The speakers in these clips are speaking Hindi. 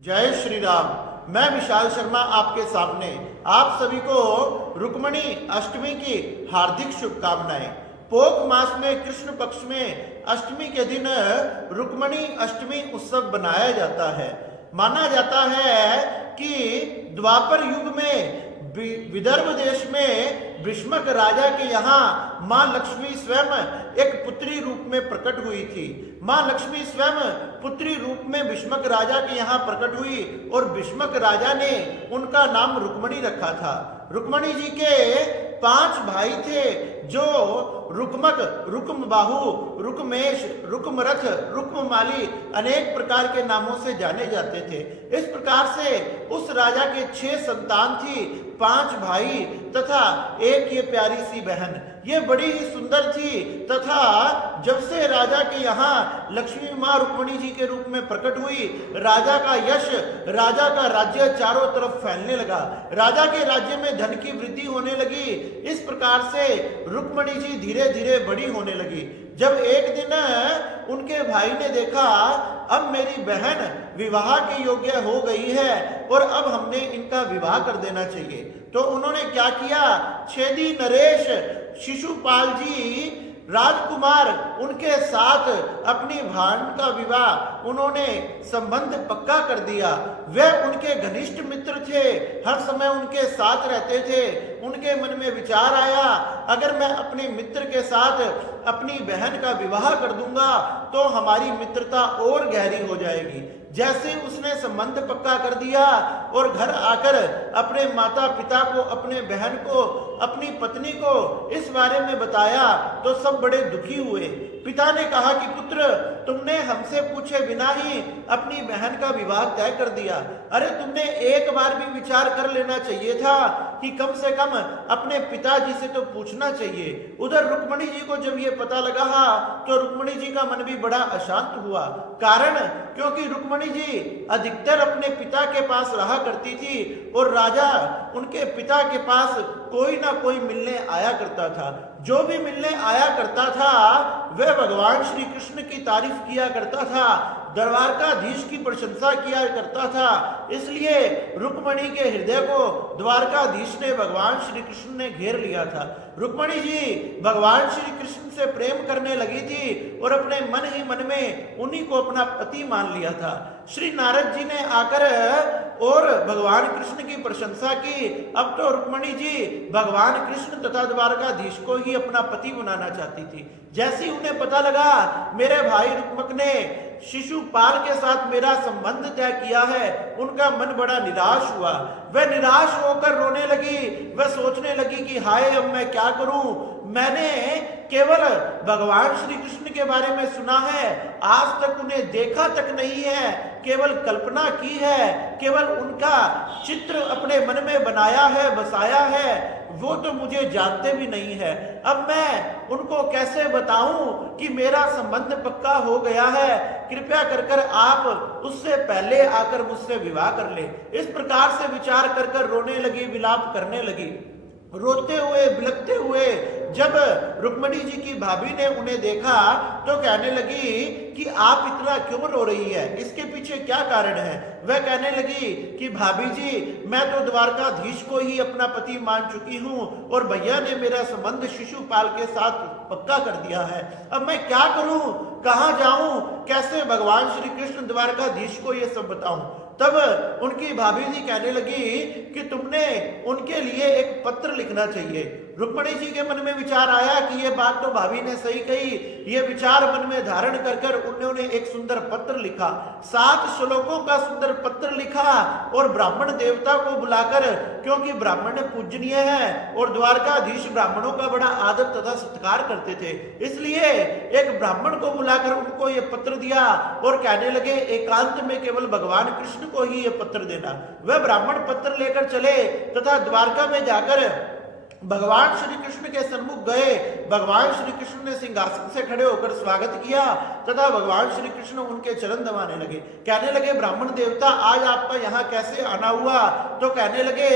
जय श्री राम। मैं विशाल शर्मा आपके सामने आप सभी को रुक्मणी अष्टमी की हार्दिक शुभकामनाएं। पोख मास में कृष्ण पक्ष में अष्टमी के दिन रुक्मणी अष्टमी उत्सव बनाया जाता है। माना जाता है कि द्वापर युग में विदर्भ देश में भीष्मक राजा के यहाँ माँ लक्ष्मी स्वयं एक पुत्री रूप में प्रकट हुई थी। माँ लक्ष्मी स्वयं पुत्री रूप में भीष्मक राजा के यहाँ प्रकट हुई और भीष्मक राजा ने उनका नाम रुक्मणी रखा था। रुक्मणी जी के 5 भाई थे जो रुक्मक, रुक्मबाहु, रुक्मेश, रुक्मरथ, रुक्ममाली अनेक प्रकार के नामों से जाने जाते थे। इस प्रकार से उस राजा के 6 संतान थी, 5 भाई तथा एक ये प्यारी सी बहन। ये बड़ी ही सुंदर थी तथा जब से राजा के यहाँ लक्ष्मी माँ रुक्मणी जी के रूप में प्रकट हुई, राजा का यश, राजा का राज्य चारों तरफ फैलने लगा। राजा के राज्य में धन की वृद्धि होने लगी। इस प्रकार से रुक्मणी जी धीरे धीरे बड़ी होने लगी। जब एक दिन उनके भाई ने देखा अब मेरी बहन विवाह के योग्य हो गई है और अब हमने इनका विवाह कर देना चाहिए, तो उन्होंने क्या किया, छेदी नरेश शिशुपाल जी राजकुमार उनके साथ अपनी भान का विवाह उन्होंने संबंध पक्का कर दिया। वे उनके घनिष्ठ मित्र थे, हर समय उनके साथ रहते थे। उनके मन में विचार आया अगर मैं अपने मित्र के साथ अपनी बहन का विवाह कर दूंगा तो हमारी मित्रता और गहरी हो जाएगी। जैसे उसने संबंध पक्का कर दिया और घर आकर अपने माता पिता को, अपने बहन को, अपनी पत्नी को इस बारे में बताया तो सब बड़े दुखी हुए। पिता ने कहा कि पुत्र, तुमने हमसे पूछे बिना ही अपनी बहन का विवाह तय कर दिया। अरे तुमने एक बार भी विचार कर लेना चाहिए था कि कम से कम अपने पिताजी से तो पूछना चाहिए। उधर रुक्मणी जी को जब ये पता लगा तो रुक्मणी जी का मन भी बड़ा अशांत हुआ। कारण क्योंकि रुक्मणी जी अधिकतर अपने पिता के पास रहा करती थी और राजा उनके पिता के पास कोई ना कोई मिलने आया करता था। जो भी मिलने आया करता था वह भगवान श्री कृष्ण की तारीफ किया करता था, द्वारकाधीश की प्रशंसा किया करता था। इसलिए रुक्मणी के हृदय को द्वारकाधीश ने, भगवान श्री कृष्ण ने घेर लिया था। रुक्मणी जी भगवान श्री कृष्ण से प्रेम करने लगी थी और अपने मन ही मन में उन्हीं को अपना पति मान लिया था। श्री नारद जी ने आकर और भगवान कृष्ण की प्रशंसा की। अब तो रुक्मणी जी भगवान कृष्ण तथा द्वारकाधीश को ही अपना पति बनाना चाहती थी। जैसे ही उन्हें पता लगा मेरे भाई रुक्मक ने शिशुपाल के साथ मेरा संबंध तय किया है, उनका मन बड़ा निराश हुआ। वह निराश होकर रोने लगी। वह सोचने लगी कि हाय अब मैं क्या करूं, मैंने केवल भगवान श्री कृष्ण के बारे में सुना है, आज तक उन्हें देखा तक नहीं है, केवल कल्पना की है, केवल उनका चित्र अपने मन में बनाया है, बसाया है, वो तो मुझे जानते भी नहीं है। अब मैं उनको कैसे बताऊं कि मेरा संबंध पक्का हो गया है, कृपया कर कर आप उससे पहले आकर मुझसे विवाह कर ले। इस प्रकार से विचार कर कर रोने लगी, विलाप करने लगी। रोते हुए, बिलखते हुए जब रुक्मणी जी की भाभी ने उन्हें देखा तो कहने लगी कि आप इतना क्यों रो रही है, इसके पीछे क्या कारण है। वह कहने लगी कि भाभी जी मैं तो द्वारकाधीश को ही अपना पति मान चुकी हूँ और भैया ने मेरा संबंध शिशुपाल के साथ पक्का कर दिया है। अब मैं क्या करूं, कहाँ जाऊं, कैसे भगवान श्री कृष्ण द्वारकाधीश को ये सब बताऊं। तब उनकी भाभी जी कहने लगी कि तुमने उनके लिए एक पत्र लिखना चाहिए। रुक्मणी जी के मन में विचार आया कि ये बात तो भाभी ने सही कही। ये विचार मन में धारण कर कर उन्होंने एक सुंदर पत्र लिखा, 7 श्लोकों का सुंदर पत्र लिखा और ब्राह्मण देवता को बुलाकर, क्योंकि ब्राह्मण पूजनीय है और द्वारकाधीश ब्राह्मणों का बड़ा आदर तथा सत्कार करते थे, इसलिए एक ब्राह्मण को बुलाकर उनको ये पत्र दिया और कहने लगे एकांत में केवल भगवान कृष्ण को ही ये पत्र देना। वह ब्राह्मण पत्र लेकर चले तथा द्वारका में जाकर भगवान श्री कृष्ण के सन्मुख गए। भगवान श्री कृष्ण ने सिंहासन से खड़े होकर स्वागत किया तथा भगवान श्री कृष्ण उनके चरण दबाने लगे। कहने लगे ब्राह्मण देवता आज आपका यहाँ कैसे आना हुआ, तो कहने लगे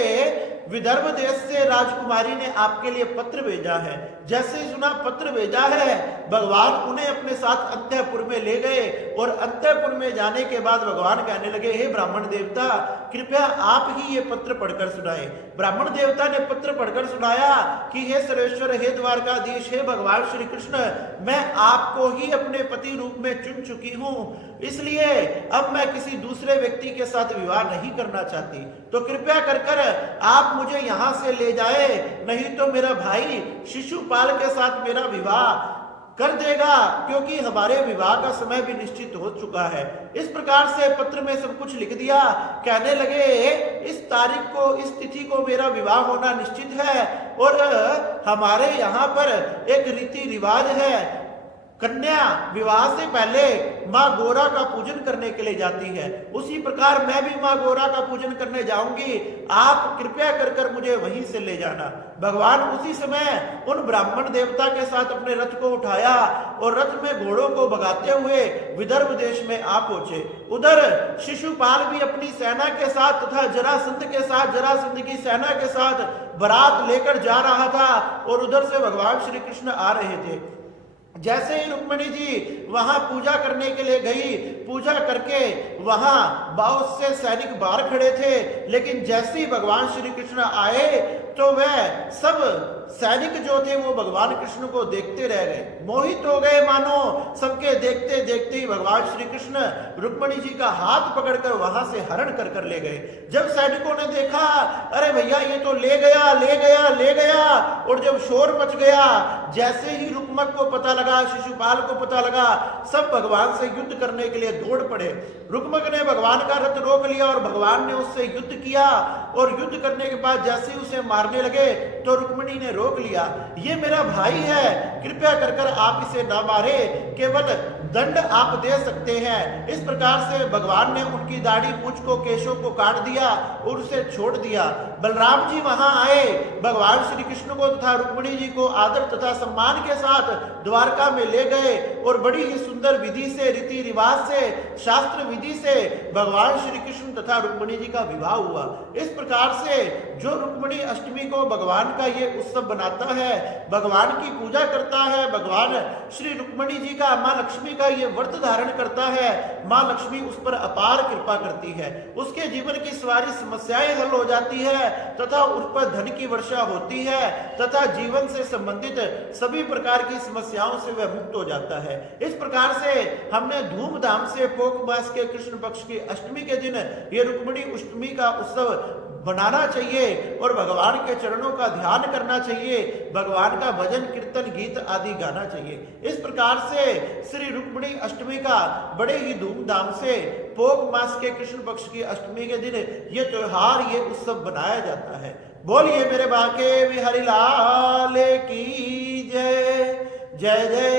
विदर्भ देश से राजकुमारी ने आपके लिए पत्र भेजा है। जैसे ही सुना पत्र भेजा है, भगवान उन्हें अपने साथ अंतःपुर में ले गए और अंतःपुर में जाने के बाद भगवान कहने लगे, हे ब्राह्मण देवता, कृपया आप ही ये पत्र पढ़कर सुनाएं। ब्राह्मण देवता ने पत्र पढ़कर सुनाया कि हे सर्वेश्वर, हे द्वारकाधीश, हे भगवान श्री कृष्ण, मैं आपको ही अपने पति रूप में चुन चुकी हूं, इसलिए अब मैं किसी दूसरे व्यक्ति के साथ विवाह नहीं करना चाहती, तो कृपया कर आप मुझे यहां से ले जाए, नहीं तो मेरा भाई शिशुपाल के साथ मेरा विवाह कर देगा, क्योंकि हमारे विवाह का समय भी निश्चित हो चुका है। इस प्रकार से पत्र में सब कुछ लिख दिया। कहने लगे, इस तारीख को, इस तिथि को मेरा विवाह होना निश्चित है और हमारे यहाँ पर एक रीति रिवाज है, कन्या विवाह से पहले माँ गौरा का पूजन करने के लिए जाती है, उसी प्रकार मैं भी माँ गौरा का पूजन करने जाऊंगी, आप कृपया कर मुझे वहीं से ले जाना। भगवान उसी समय उन ब्राह्मण देवता के साथ अपने रथ को उठाया और रथ में घोड़ों को भगाते हुए विदर्भ देश में आ पहुंचे। उधर शिशुपाल भी अपनी सेना के साथ तथा जरासंध के साथ, जरासंध की सेना के साथ बारात लेकर जा रहा था और उधर से भगवान श्री कृष्ण आ रहे थे। जैसे ही रुक्मिणी जी वहां पूजा करने के लिए गई, पूजा करके वहां बहुत से सैनिक बाहर खड़े थे, लेकिन जैसे ही भगवान श्री कृष्ण आए तो वह सब सैनिक जो थे वो भगवान कृष्ण को देखते रह गए, मोहित हो गए, मानो सबके देखते देखते ही भगवान श्री कृष्ण रुक्मिणी जी का हाथ पकड़कर वहां से हरण कर ले गए। जब सैनिकों ने देखा, अरे भैया ये तो ले गया ले गया ले गया, और जब शोर मच गया, जैसे ही रुक्मक को पता लगा, शिशुपाल को पता लगा, सब भगवान से युद्ध करने के लिए दौड़ पड़े। रुक्मक ने भगवान का रथ रोक लिया और भगवान ने उससे युद्ध किया, और युद्ध करने के बाद जैसे ही उसे मारने लगे तो रुक्मिणी ने रोक लिया, ये मेरा भाई है, कृपया कर आप इसे ना मारे, केवल दंड आप दे सकते हैं। इस प्रकार से भगवान ने उनकी दाढ़ी मूंछ को, केशों को काट दिया और उसे छोड़ दिया। बलराम जी वहां आए, भगवान श्री कृष्ण को तथा रुक्मिणी जी को आदर तथा सम्मान के साथ द्वारका में ले गए और बड़ी ही सुंदर विधि से, रीति रिवाज से, शास्त्र विधि से भगवान श्री कृष्ण तथा रुक्मिणी जी का विवाह हुआ। इस प्रकार से जो रुक्मिणी अष्टमी को भगवान का ये उत्सव बनाता है, भगवान की पूजा करता है, भगवान श्री रुक्मिणी जी का, माँ लक्ष्मी का ये व्रत धारण करता है, माँ लक्ष्मी उस पर अपार कृपा करती है, उसके जीवन की सारी समस्याएं हल हो जाती है तथा उस पर धन की वर्षा होती है तथा जीवन से संबंधित सभी प्रकार की समस्याओं से वह मुक्त हो जाता है। इस प्रकार से हमने धूमधाम से पोख मास के कृष्ण पक्ष की अष्टमी के दिन ये रुक्मिणी अष्टमी का उत्सव बनाना चाहिए और भगवान के चरणों का ध्यान करना चाहिए, भगवान का भजन कीर्तन गीत आदि गाना चाहिए। इस प्रकार से श्री रुक्मिणी अष्टमी का बड़े ही धूमधाम से पोख मास के कृष्ण पक्ष की अष्टमी के दिन ये त्योहार, ये उत्सव बनाया जाता है। बोलिए मेरे बाके बिहारी लाल की जय। जय जय